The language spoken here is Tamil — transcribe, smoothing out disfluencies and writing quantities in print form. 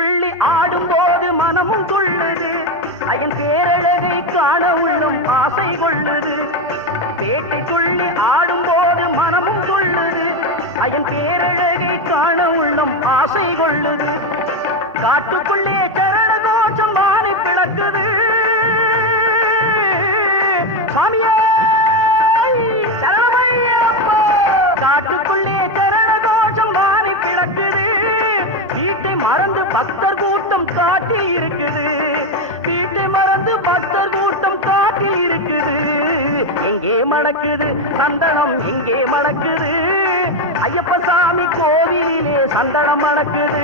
துள்ளி ஆடும்போது மனமும் துள்ளுது அயன் பேரழகை காண உள்ளும் ஆசை கொள்ளுது பேட்டை துள்ளி ஆடும்போது மனமும் துள்ளுது அயன் பேரழகை காண உள்ளும் ஆசை கொள்ளுது காட்டுக்குள்ளே சரண கோஷம் வானை பிளக்குது சாமியே சரணமையப்பா காட்டுக்குள்ளே சரண கோஷம் வானை பிளக்குது வீட்டை மறந்து பக்தர் கூட்டம் காட்டி இருக்குது வீட்டை மறந்து பக்தர் கூட்டம் காட்டி இருக்குது எங்கே மணக்குது சந்தனம் இங்கே மணக்குது ஐயப்ப சாமி கோவிலே சந்தனம் மணக்குது